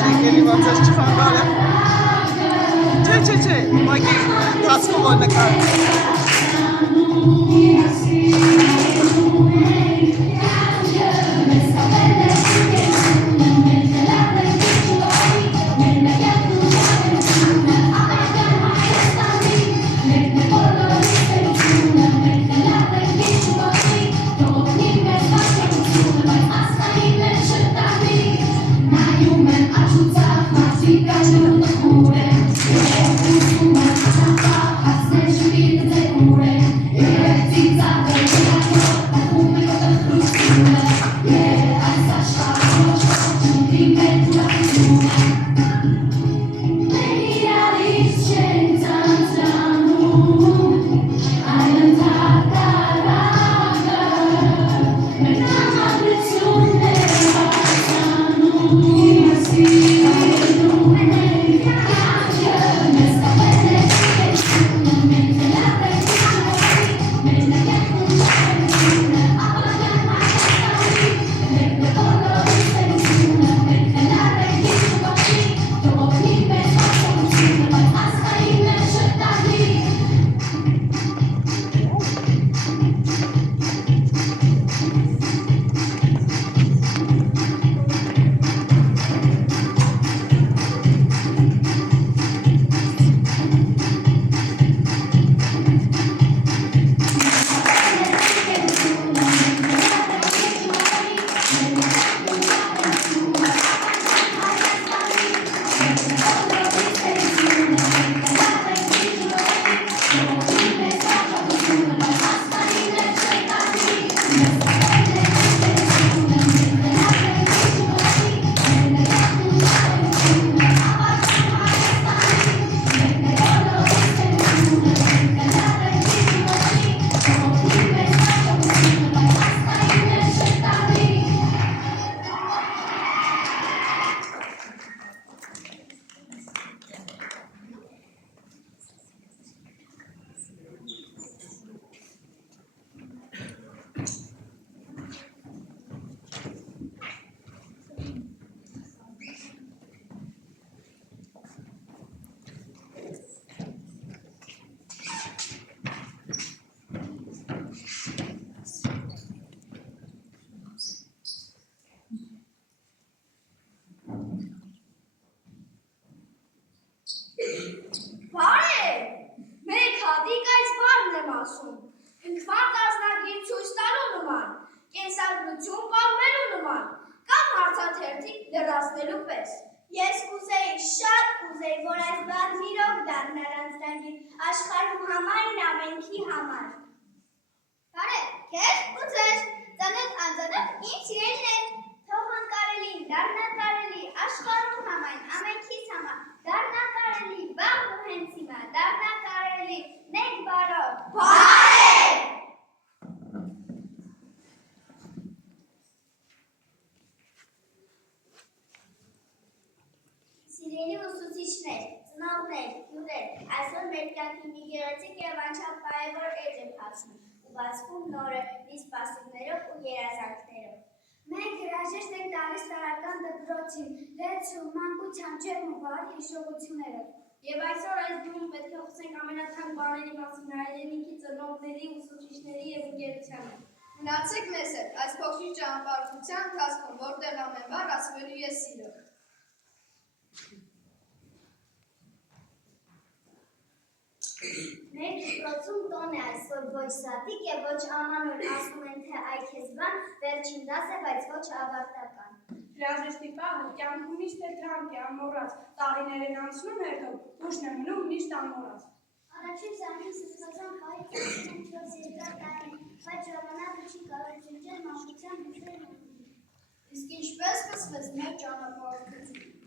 Եկելի ոնց ես չխանգարը։ Չէ, ուղղակի դասկով որ նկարը։ Եվ այսօր այս բուրում պետք է խոսենք ամենաթանկ բաների մասին հայրենիքի, ծնողների, ուսուցիչների և ընկերությանը։ Մնացեք մեզ հետ այս փոքրիկ ճանապարհորդության ընթացքում, որտեղ ամեն բառ ասվելու է սիրով։ Մեր դպրոցում տոն է այսօր ոչ զատիկ և ոչ ամանոր, ասում են, թե այ քեզ բան, վերջին դաս է, բայց ոչ ավարտական։ Հրաժեշտի պահը կյանքում միշտ է թանկ է, ամոռաց, տարիներ են անցնում հետո, ուշն է մնում միշտ ամոռաց։ Առաջին սարքին սսկացան հայ կյանքում չոց երկար տարին, բայց ժամանակը չի կարող շրջել մանկության հուշեր մնում։ Իսկ ինչպես սկսվեց մեր ճանապարհորդությունը։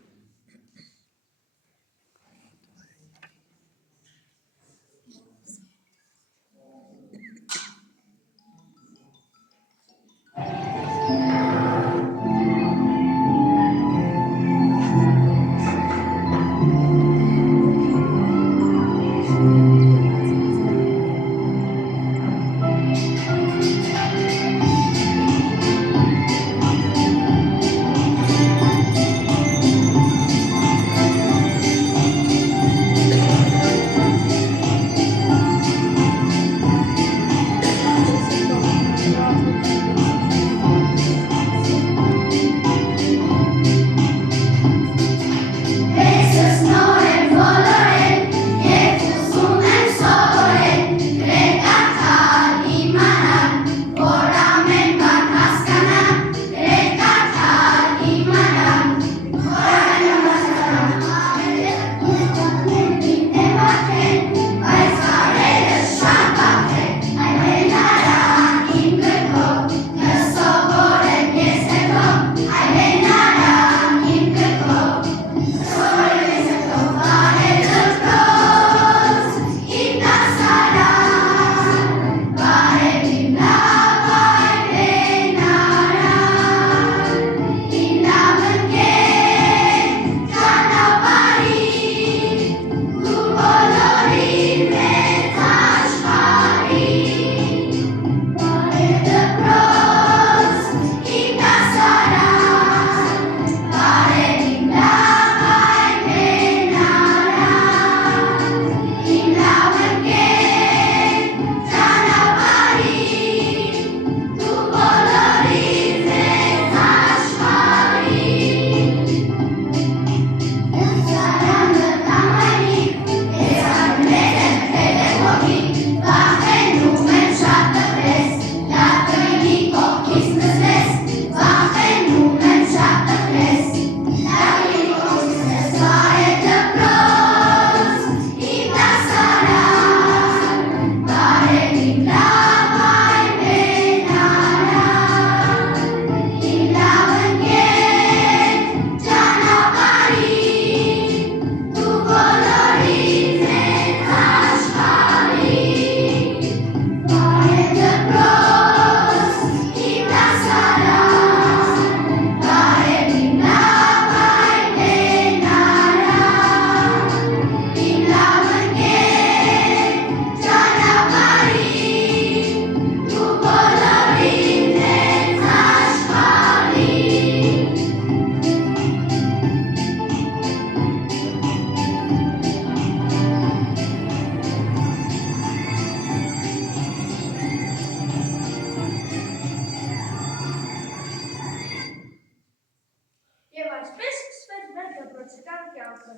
կյանքը։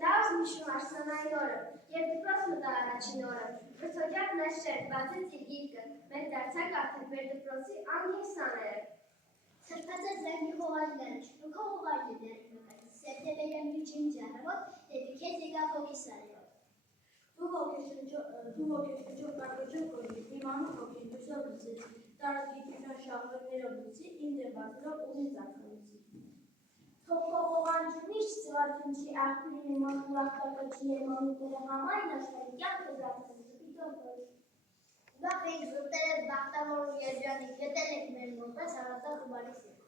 Լավ միշում արսանային օրը, և դպրոց մտա առաջին օրը, վրթոջակ նաշեր, բացեց իր գիրկը, մեր դարձակ արդեն մեր դպրոցի անգեսաները։ Սրբացած ձայնի խողարները, շնուքով ուղարկի դերք մկատի, սեպտեմբերյան միջին ճանավոտ, դեպի քեզ եկավ հոգիս արևոտ։ Դու ոգեշջող կարգոջող կորի, իմանու հոգին դուսով լծեցի, տարածգիտության շահվերներով լծի, իմ դեպատելով ունի ծակալեցի։ Թողողանջունիշ ծվարդունչի աղբիրի մորմուրախտակոչի երմանուկները համայն աշխարի կյանքը զատկնցի պիտով որի։ Ուրախ էինք զուտերև բախտավոր ու երջանիկ, գտել եք մեր մոտես առատակ ու բարիս եք։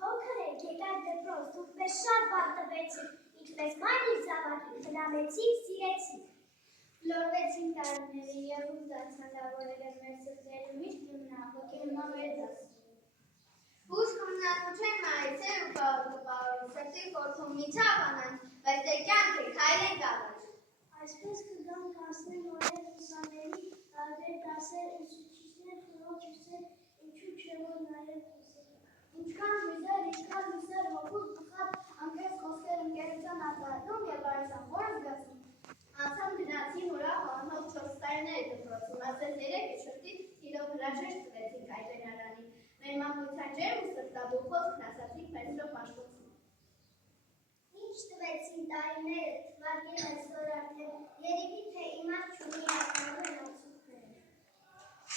Փոքր եք եկար դպրոց, դուք մեզ շատ բախտվեցիք, ինչպես մայն իր զավակի, խնամեցիք, սիրեցիք։ Լորվեցին տարիները և ու դարձանդավորել մեր սրտերը միշտ կմնա, հոգեհմա մեր դասը։ Ուշ կմնակուչեն մայցեր ու կապարի, սրտի խորթում միչավ անանց, բայց դե կյանք եք, հայլենք ավաջ։ Այսպես կգան կասնեն օրեր ուսաների, տարբեր դասեր, ուսուցիչներ, խորոք ուսեր, ինչու չէ որ նաև ուսեր։ Ինչքան հույզեր, հոգուտ բխած, անգես խոսքեր ընկերության արտարդում և բարիսան խոր զգացում։ Անցան գնացին ուրախ անհող 4 տարիներ դպրոցում, ասես 3 շրտի կիլո հրաժեշտ տվեցինք այդ էնարանին։ Մեր մանկության ջերմ ու սրտաբուխոց քնասացինք մեր սրով մաշկոցին։ Ինչ տվեցին տարիները, թվարկել այսօր արդեն, երևի թե իմաց չունի ակնավոր անցուկները։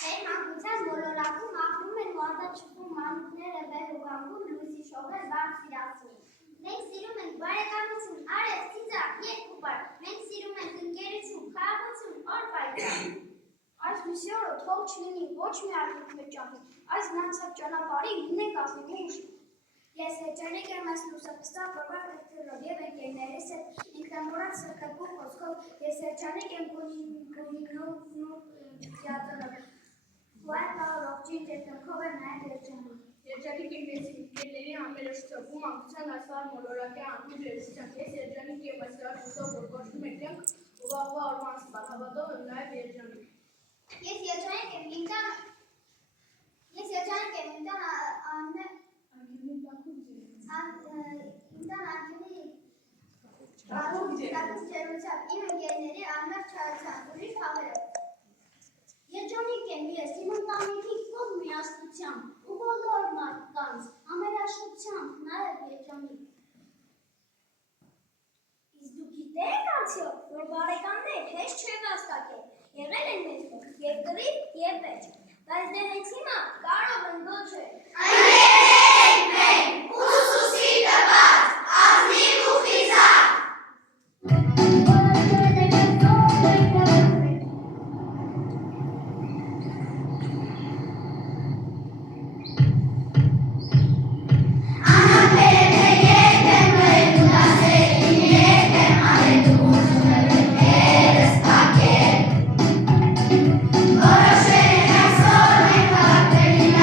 Մեր մանկության մոլորակում ապրում են ու արտաչվում մանուկները վեր ու գամբում լույսի շողեր բարձ սիրացում։ Մենք սիրում ենք բարեկամություն, արև, ծիծաղ, երկուպար, մենք սիրում ենք ընկերություն, խաղաղություն, օր պայքար։ Այս միսի օրը թող չլինի ոչ մի արկիք մեր ճամփին, այս գնացած ճանապարհի լինենք ասնիկի ուշի։ Ես երջանիկ եմ այս լուսապստակ որվար կրթերով և ընկերներիս հետ ինքնամորած սրկատկու խոսքով, ես երջանիկ եմ գույնով ու թիատրով, ու այդ պարողջին տետնքով եմ նաև երջանիկ։ Երջանիկ եմ ես ինքերների ամերաշտով ու մանկության ասվար մոլորակի անգույն ջերսությամբ, ես երջանիկ եմ այս լարդուսով, որ կոչնում եք դենք ու վաղվա օրվան սպար, հավատով եմ նաև երջանիկ։ Ես երջանիկ եմ իմ տան ջերմությամբ, իմ ընկերների անմեղ չարությամբ, ուրիշ հավերով։ Երջանիկ եմ ես իմ ընտանիքի կողմ միասնությամբ ու բոլոր մարդկանց ամերաշտությամբ նաև երջանիկ։ Իսկ դուք գիտեք արդյոք, որ բարեկամներ հեշտ չէ վաստակել, եղել են մեզ մոտ և կռիվ և վեճ, բայց դե հենց հիմա կարող են գոչել։ Ընկերներ մենք, ուսուցի տված, ազնիվ ու խիզախ։ Որոշել ենք այսօր մենք հավաքվել իմ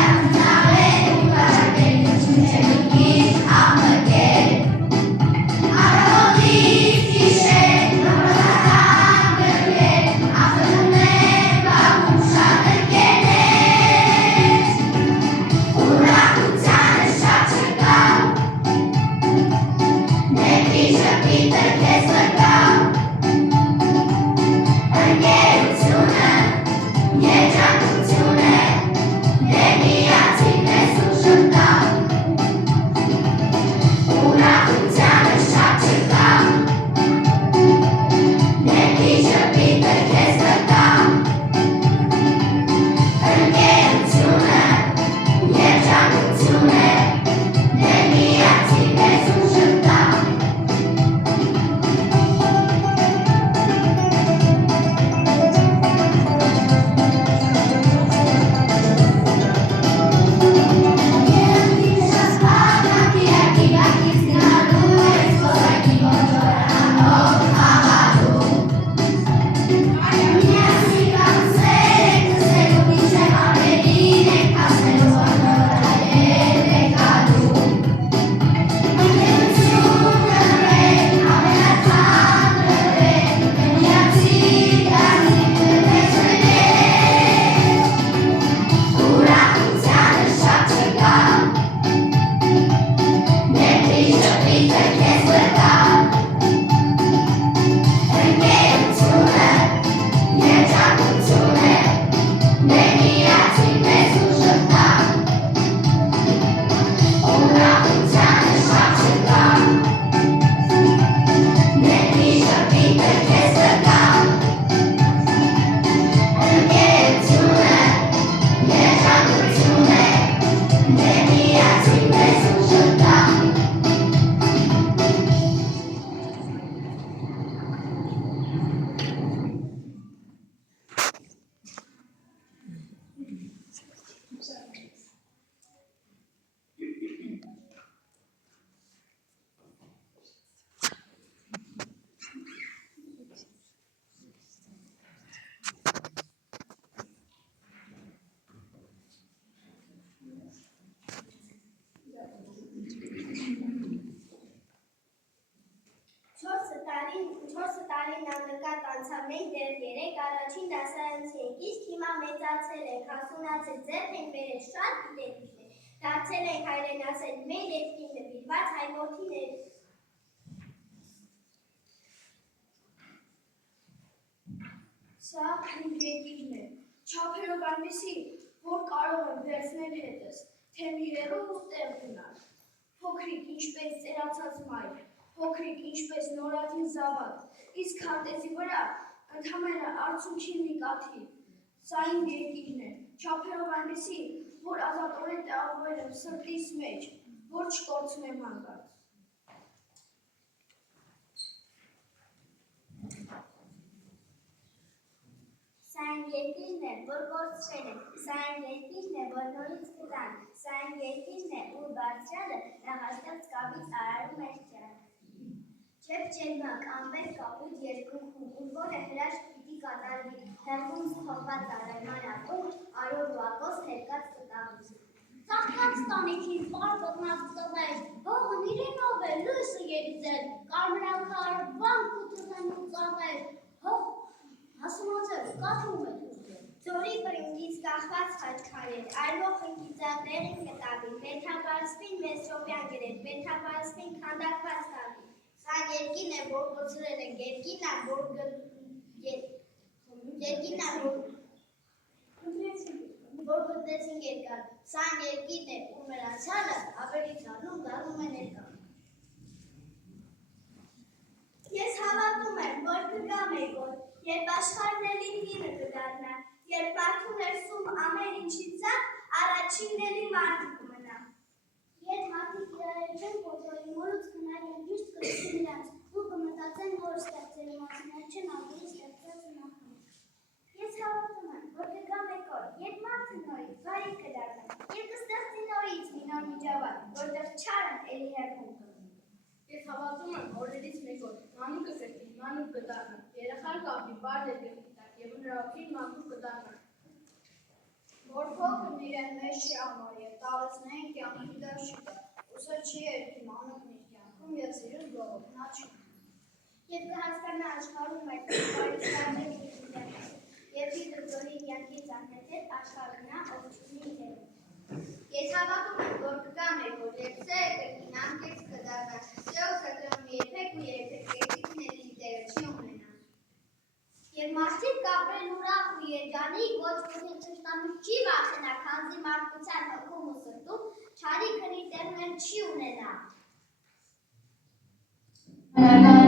մեծացել ենք, հասունացել, ձեռք ենք բերել շատ գիտելիքներ, դարձել ենք հայրենասեր մեր երկրին նվիրված հայրենիքներ։ Սա իմ երկիրն է, չափերով այնպիսի, որ կարող եմ վերցնել հետս, թե մի հեռու տեղ գնալ։ Փոքրիկ ինչպես ծերացած մայր, փոքրիկ ինչպես նորածին զավակ, իսկ քարտեզի վրա ընդամենը արցունքի մի կաթիլ։ Սա իմ երկիրն է, չափերով այնպիսի, որ ազատորեն տեղավորել եմ սրտիս մեջ, որ չկորցնեմ հանկարծ։ Սա այն երկիրն է, որ կորցրել է, սա այն երկիրն է, որ նորից կտան, սա այն երկիրն է, ուր բարձրալը նախաստեղծ կավից արարում էր ջան։ Չեպ ջերմակ, անվեր կապույտ երկունքում, ուր որը հրաշք պիտի կատարվի, հեռվում սփողված արևման ակում, արոր ու ակոս ներկած կտավից։ Ծաղկած տանիքին պար կտնած տղեր, հողն իրենով է լույսը երիձել, կարմրաքարվան կուտուզեն ու ծաղեր, հող հասունացել, կաթում է դուրգել։ Ձորի բրինգից կախված խաչքարեր, այրվող ընկիծատեղին կտավին, մեթագարսպին մեսրոպյան գրեր, մեթագարսպին քանդակված տավին։ Սա երկին է, որ կորցրել ենք, երկին է, որ գտնեցին երկար, սա երկին է, ու մնացյալը ավելի ցանում դառնում է ներկա։ Ես հավատում եմ, որ կգա մեկ օր, երբ աշխարհն էլի հինը կդառնա, երբ մարդու ներսում ամեն ինչից ցած առաջինն էլի մարդը կմնա։ Երբ մարդիկ իրար չեն կոտրելի մորուց կնայեն ճիշտ կրկին իրանց, ու կմտածեն նոր ստեղծելու մասին, այլ չեն ավելի ստեղծած նախնի։ Ես հավատում եմ, որ կգա մեկ օր, երբ մարդը նորից բարի կդառնա, եւ կստեղծի նորից մի նոր միջավայր, որտեղ չարն էլի հեռվում կմնա։ Ես հավատում եմ, օրերից մեկ օր, մանուկը կրկին, մանուկ կդառնա, երեխան կապի, բարդ է կրկիտակ, եւ նրա օգին մանուկ կդառնա։ Որ փոքրն իրեն մեջ չի ամոր եւ տալեցնային կյանքի դաշիկը, ուսը չի երկի մանուկն իր կյանքում եւ սիրուն գողով նա չի։ Եվ կհասկանա աշխարհում այդ բարիքարներ իրեն, եւ իր դրդորի կյանքից անհետետ աշխարհնա ողջունի իրեն։ Ես հավատում եմ, որ կգա մեկ օր, երբ սերը կրկին անկեղծ կդառնա, Զեուսը կրում երբեք ու երբեք երկիրների դերը չի ունենա։ Եվ մարդիկ կապրեն ուրախ ու երջանիկ, ոչ ոքի թշնամի չի վախենա, քանզի մարդկության հոգում ու սրտում չարի քնի տեղներ չի ունենա։ Amen.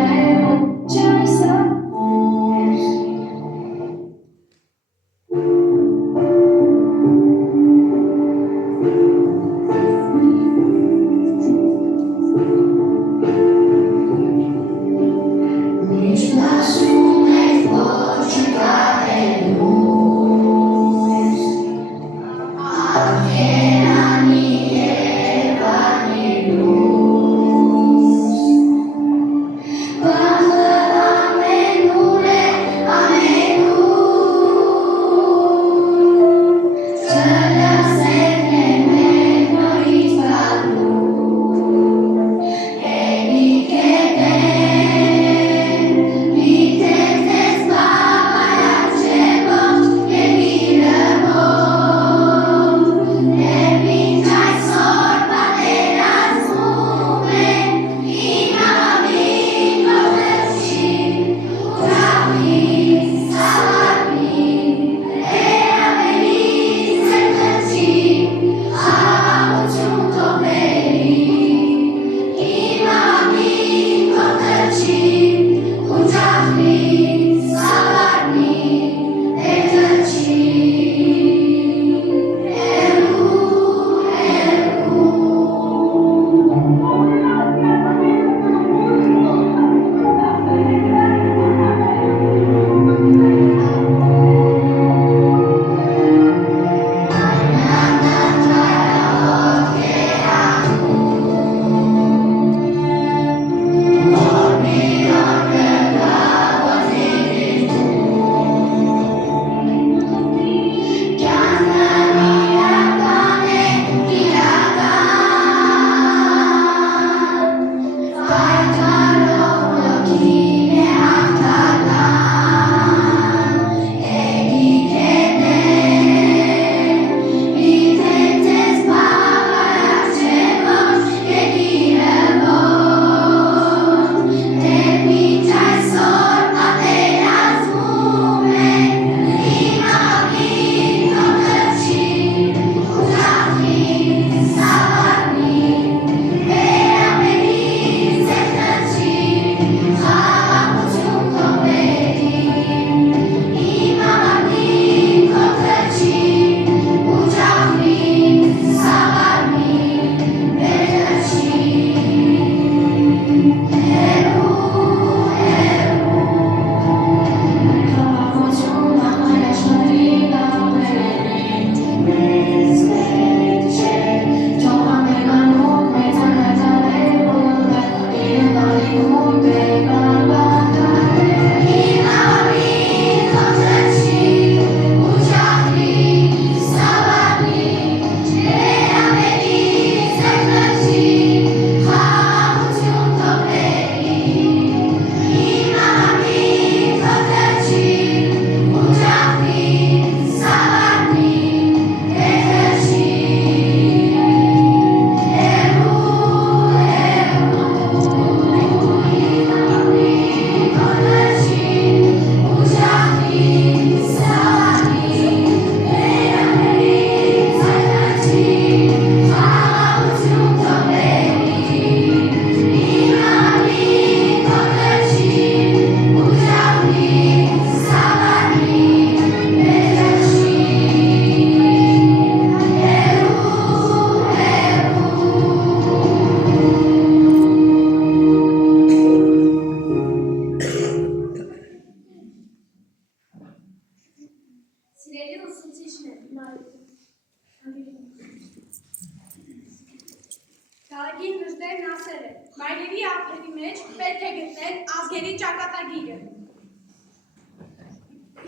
Գալագին նժդերն ասել է, մայրերի ափերի մեջ պետք է գտնել ազգերի ճակատագիրը։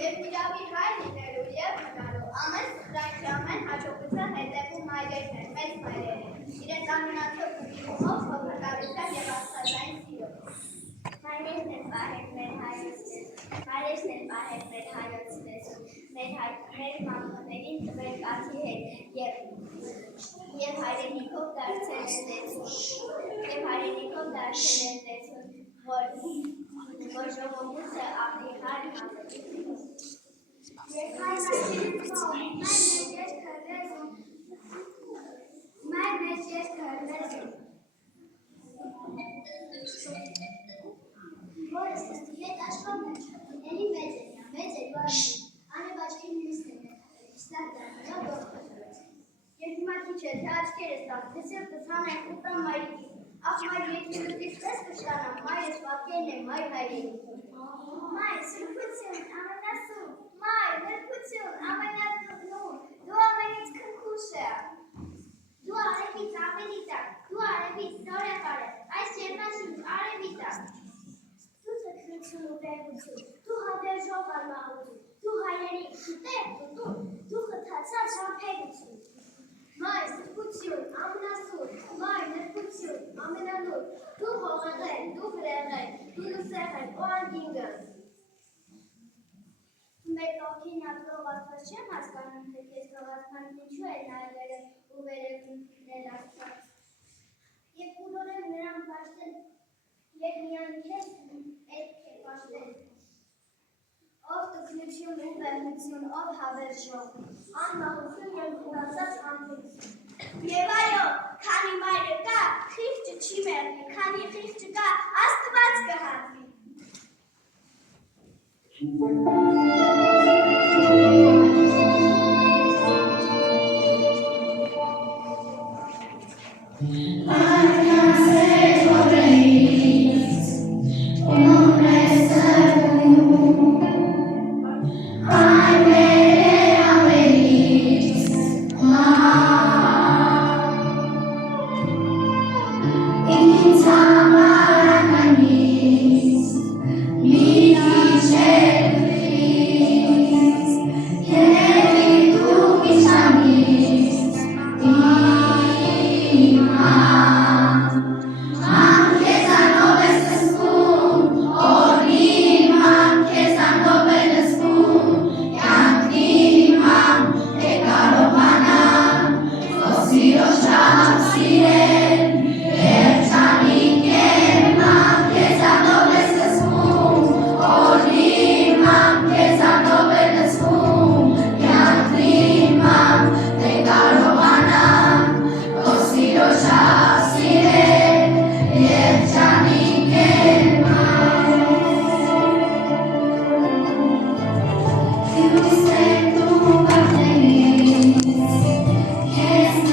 Եվ իրավի հայ լինելու և մնալու ամեն սխրանքի ամեն հաջողության հետևում մայրերն են, մեծ մայրերին, իրենց ամենաթոք ուղիումով, հոգատարության և աստվածային սիրով։ Մայրերն են պահել մեր հայոց լեզուն, մայրերն են պահել մեր հայոց լեզուն, մեր մամուներին տվել կաթի հետ և հայրենիքով դարձել են լեզուն, որ ժողովուրդը ավելի հայր հավելի։ Ես հայր մեր երկը լեզուն։ Որս ստի հետ աշխարհն էլի մեծ է բաժի, անև աչքին լիսն է ստակ դրանով ողջորեց։ Եվ հիմա քիչ է, թե աչքերս տամ, թե սիրտս հանեմ ուտամ մայրիկի, ախ մայր երկիրս պես կշտանամ, մայրս վատկերն եմ, մայր հայրենիքին։ Մայր, սրբություն, ամենասուն, մայր, նրբություն, ամենատուն, դու ամենից քնքուշ է։ Դու արևից ավելի տակ, դու արևից նոր է բարև, այս ջերմաշունչ արևի տակ։ Դու թքնություն ու բեղություն, դու հավերժող արմահություն, դու հայրենիք, դու խթացած համբերություն։ Մայր, սրբություն, ամենասուն, մայր, նրբություն, ամենանուր, դու հողեղեն, դու գրեղեն, դու լուսեղեն, ու անգինգը։ Մեր կողքին ապրող Աստված չեմ հասկանում, թե քեզ թողածման ինչու է նայվել ու վերևնել Աստված։ Եվ բոլորը նրան պաշտել, և միայն քեզ պետք է պաշտել։ Ով տքնություն ու բեղություն, ով հավերժող, անմահություն և խունացած համբերություն։ Եվ այո, քանի մայրը կա, խիղճը չի մեռնի, քանի խիղճը կա, Աստված կհանվի։ Yes,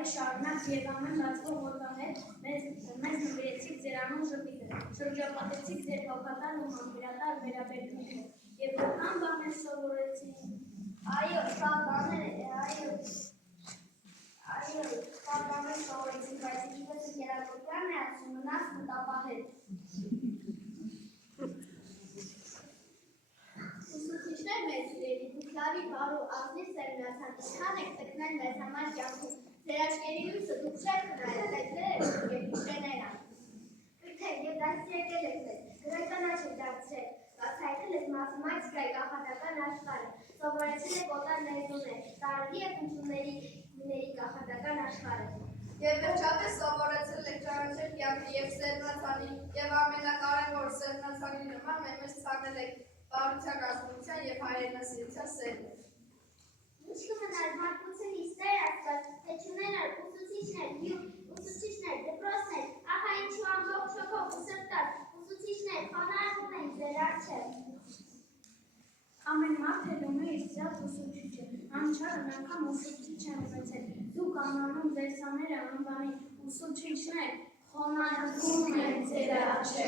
բարի շարունակ եւ ամեն բացվող օրվա հետ մեզ նվիրեցիք ձեր անուն ժպիտը, շրջապատեցիք ձեր հոգատար ու համբերատար վերաբերմունքով եւ որքան բաներ սովորեցինք։ Այո, սա բաներ սովորեցինք, բայց ինչպես հերակոպյանն է ասում, մնաց մտապահել։ Ուսուցիչներ մեծ սիրելի, դուք լավի բարու ազնիվ սերմնացան, ինչքան եք տկնել մեզ համար կյանքում, ձեր աչքերի լույսը դուք չեք խրայել, հետներ եք և հիշեներ ան։ Գրթեք և դարձ եկել եք մեզ, գրականաչ եք դարձրել, բացայթել եք մաթեմատիկայի կախարդական աշխարհը, սովորեցել եք օտար լեզուներ, տարրերի և հնչյունների կախարդական աշխարհը։ Եվ վերջապես սովորեցել եք ճանաչել կյանքը և սերմնացանի, և ամենակարևոր սերմնացանի նման մեզ ցանել եք բարության, ազնվության և հայրենասիրության սերմը։ Ինչ կմնար մարդկություն իստեր աստված, թե չունենար ուսուցիչներ, դպրոցներ, ահա ինչու ամբողջ հոգով ու սրտով, ուսուցիչներ, խոնարհվում ենք ձեր առջև։ Ամեն մարդ էլ ունի իր սիրած ուսուցիչը, անչափ անգամ ուսուցիչ են ունեցել, դուք անանում ձեր սաները անվանի ուսուցիչներ, խոնարհվում ենք ձեր առջև։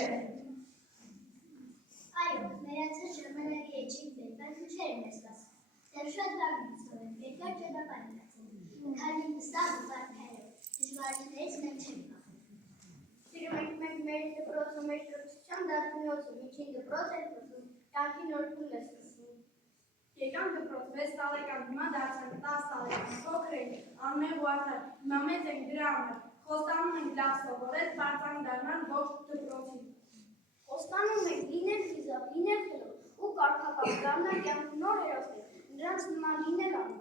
Այո, մերացած ժամանակի էջիկ դեր, բայց ու չեր մեզ կասում։ Դեռ շատ լավ նստով ենք, երկար ճանապարհ ենք անցել, քանի վստահ ու բարքայով, դժվարություններից մենք չենք փախել։ Սիրում ենք մենք մեր դպրոցը, մեր կրթության դասնյութը, միջին դպրոց ենք մտնում, կյանքի նոր փուլ է սկսվում։ Եկանք դպրոց 6 տարեկան, հիմա դարձանք 10 տարեկան, փոքր ենք, անմեղ ու արդար, հիմա մեծ ենք դրա համար, խոստանում ենք լավ սովորել, բարձրան դառնալ ողջ դպրոցին։ Խոստանում ենք լինել խիզախ, լինել խելոք ու կարգապահ, դառնալ կյանքում նոր հերոսներ, նրանց նման լինել անուն։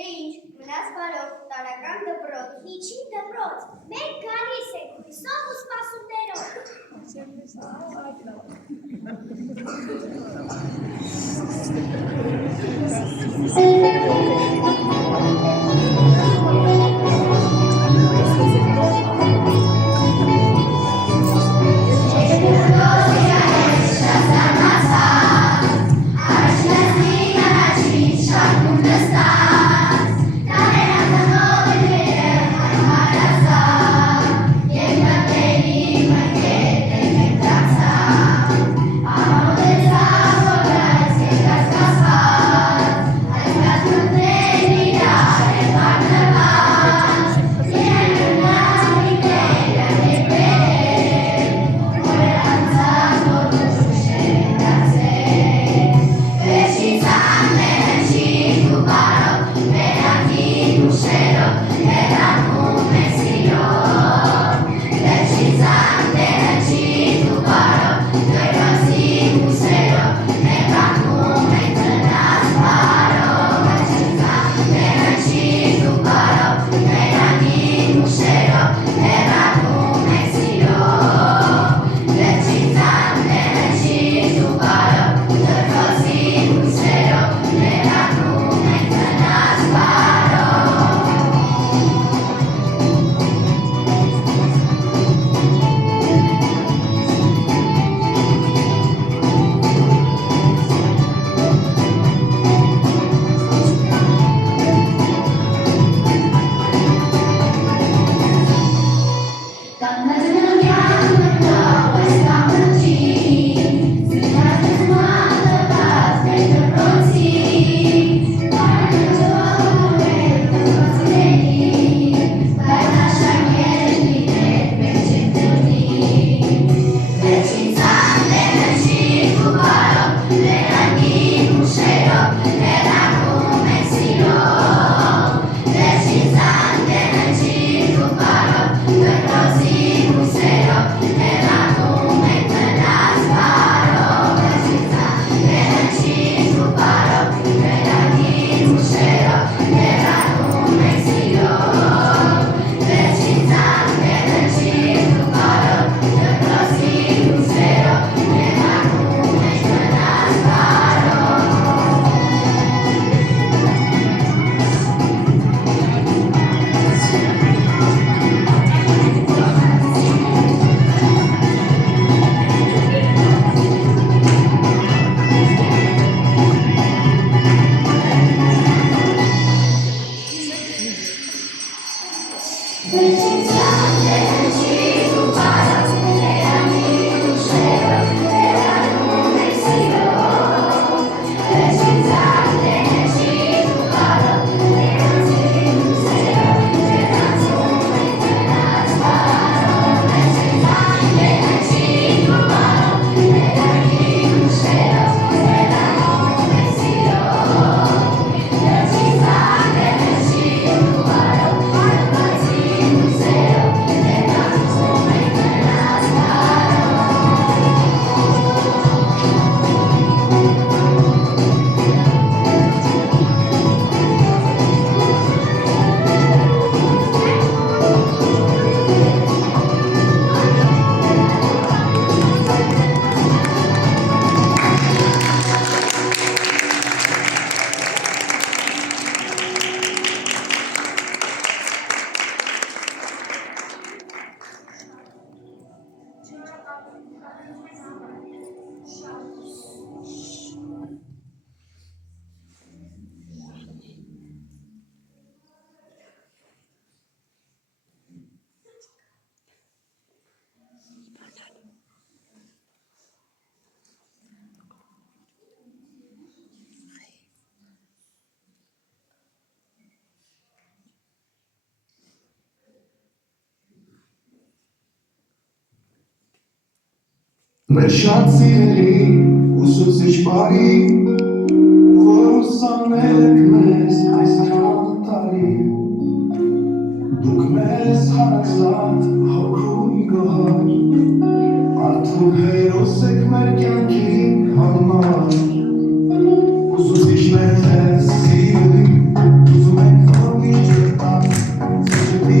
Դե ինչ, մնաց բարով, տարական դպրոց։ Միջին դպրոց, մենք գալիս ենք հույսով ու սպասում Մեր շատ սիրելի ուսուցիչ բարի, որ ուսանել եք մեզ այսքան տարի, դուք մեզ հարազատ հոգու գոհար, արդու հերոս եք մեր կյանքի համար, ուսուցիչներ ձեզ սիրելի, ուզում եք որ միշտ չտան, սեջդի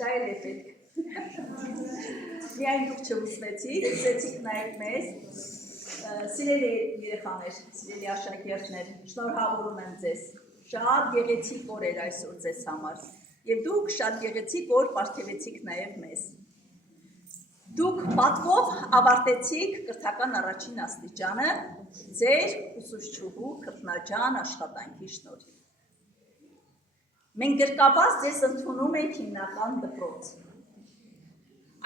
Դա էլ է պետք։ Միայն դուք չուսվեցիք, ուզեցիք նաև մեզ, սիրելի երեխաներ, սիրելի աշակերտներ, շնորհավորում եմ ձեզ, շատ գեղեցիկ օր էր այսօր ձեզ համար, և դուք շատ գեղեցիկ օր պարգևեցիք նաև մեզ։ Դուք պատվով ավարտեցիք կրթական առաջին աստիճանը ձեր ուսուցչուհու քրտնաջան աշխատանքի շնորհիվ։ Մենք գրկաբաց ձեզ ընդունում ենք հիմնական դպրոց։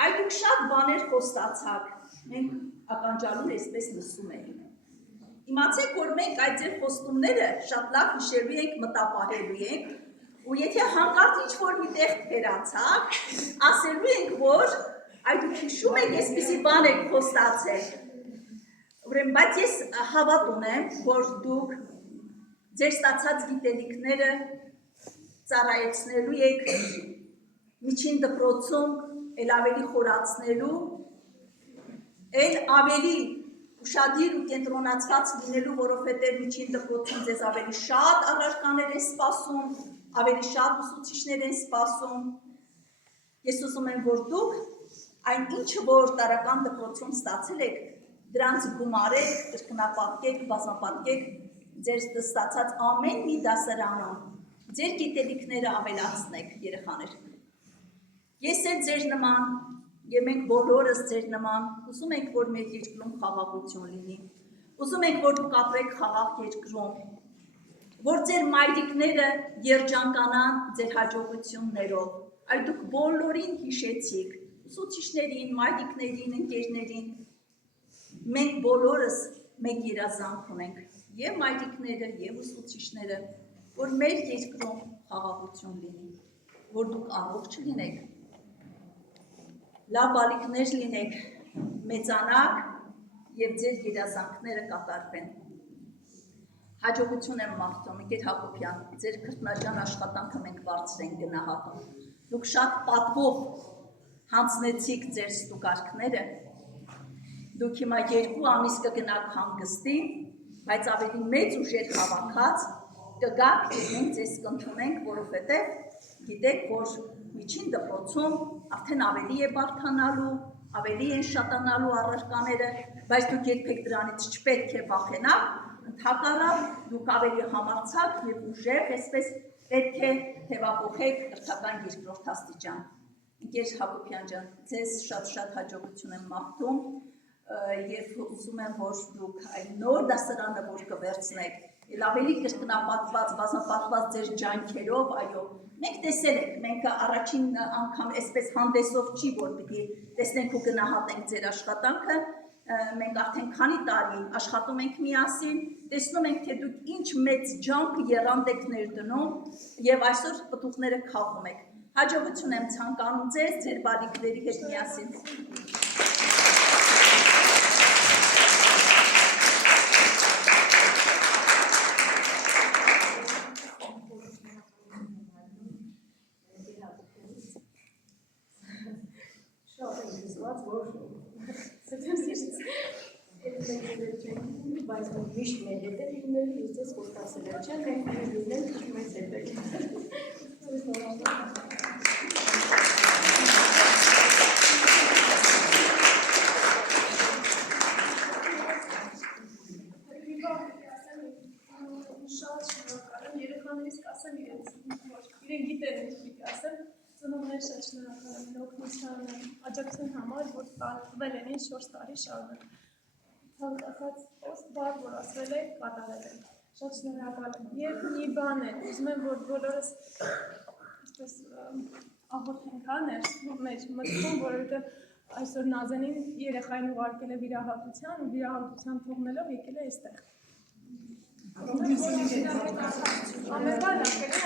Այդ դուք շատ բաներ խոստացաք, մենք ականջալուն այսպես լսում էինք։ Իմացեք, որ մենք այդ ձեր խոստումները շատ լավ հիշելու ենք, մտապահելու ենք, ու եթե հանկարծ ինչ-որ միտեղ թերացաք, ասելու ենք, որ այդ դուք հիշում եք, այսպիսի բան եք խոստացել։ Ուրեմն, բայց ես հավատ ունեմ, որ դուք ձեր ստացած գիտելիքները ծառայեցնելու եք միջին դպրոցում, էլ ավելի խորացնելու, էլ ավելի ուշադիր ու կենտրոնացված լինելու, որովհետև միջին դպրոցում ձեզ ավելի շատ առարկաներ են սպասում, ավելի շատ ուսուցիչներ են սպասում։ Ես ուզում եմ, որ դուք այն ինչը, որ տարրական դպրոցում ստացել եք, դրանց գումարեք, կրկնապատկեք, բազմապատկեք ձեր ստացած ամեն մի դասարանում, ձեր գիտելիքները ավելացնեք, երեխաներ։ Ես էլ ձեր նման, և մենք բոլորս ձեր նման, ուզում ենք, որ մեր երկրում խաղաղություն լինի, ուզում ենք, որ դուք ապրեք խաղաղ երկրում, որ ձեր մայրիկները երջանկանան ձեր հաջողություններով, այդ դուք բոլորին հիշեցիք, ուսուցիչներին, մայրիկներին, ընկերներին, մենք բոլորս մեկ երազանք ունենք, և մայրիկները, և ուսուցիչները, որ մեր երկրում խաղաղություն լինի, որ դուք առողջ լինեք, լավ բալիկներ լինեք, մեծանաք և ձեր երազանքները կատարվեն։ Հաջողություն եմ մաղթում, Ընկեր Հակոբյան, ձեր քրտնաջան աշխատանքը մենք բարձր ենք գնահատում։ Դուք շատ պատվով հանձնեցիք ձեր ստուգարքները, դուք հիմա 2 ամիս կգնաք հանգստի, բայց ավելի մեծ ուժեր հավաքած կգաք եւ մենք ձեզ կընդունենք, որովհետեւ գիտեք, որ միջին դպրոցում արդեն ավելի է բարդանալու, ավելի են շատանալու առարկաները, բայց դուք երբեք դրանից չպետք է վախենաք, ընդհակառակ դուք ավելի համարձակ եւ ուժեղ, այսպես պետք է թևապոխեք կրթական երկրորդ աստիճան։ Ընկեր Հակոբյան ջան, ձեզ շատ հաջողություն եմ մաղթում եւ ուզում եմ, որ դուք այն նոր դասարանը, որ կվերցնեք, ել ավելի կրկնապատված, բազմապատված ձեր ջանքերով, այո, մենք տեսել ենք, մենք առաջին անգամ այսպես հանդեսով չի, որ պիտի տեսնենք ու գնահատենք ձեր աշխատանքը, մենք արդեն քանի տարի աշխատում ենք միասին, տեսնում ենք, թե դուք ինչ մեծ ջանք եռանդ եք ներդնում եւ այսօր պտուղները քաղում եք։ Հաջողություն եմ ցանկանում ձեզ, ձեր բարիկների հետ միասին։ Բայց միշտ մեր հետ է լինել, ես ձեզ խոստացել եմ, չեմ մենք լինենք ինչ մեծ հետ եք։ Շատ շնորհակալ եմ, երեխաներից կասեմ իրեն գիտեն ինչ պիտի ասեմ, ծնողներ շատ շնորհակալ եմ օգնության աջակցության համար, որ տվել են ինձ 4 տարի շարունակ։ Ցանկացած post բառ, որ ասվել է, կատարել եմ։ Շատ շնորհակալ եմ։ Եվ մի բան է, ուզում եմ, որ բոլորս այսպես աղոթենք մեր մտքում, որովհետև այսօր Նազենին երեխային ուղարկել է վիրահատության ու վիրահատության թողնելով եկել է այստեղ։ Ամենքան ակել է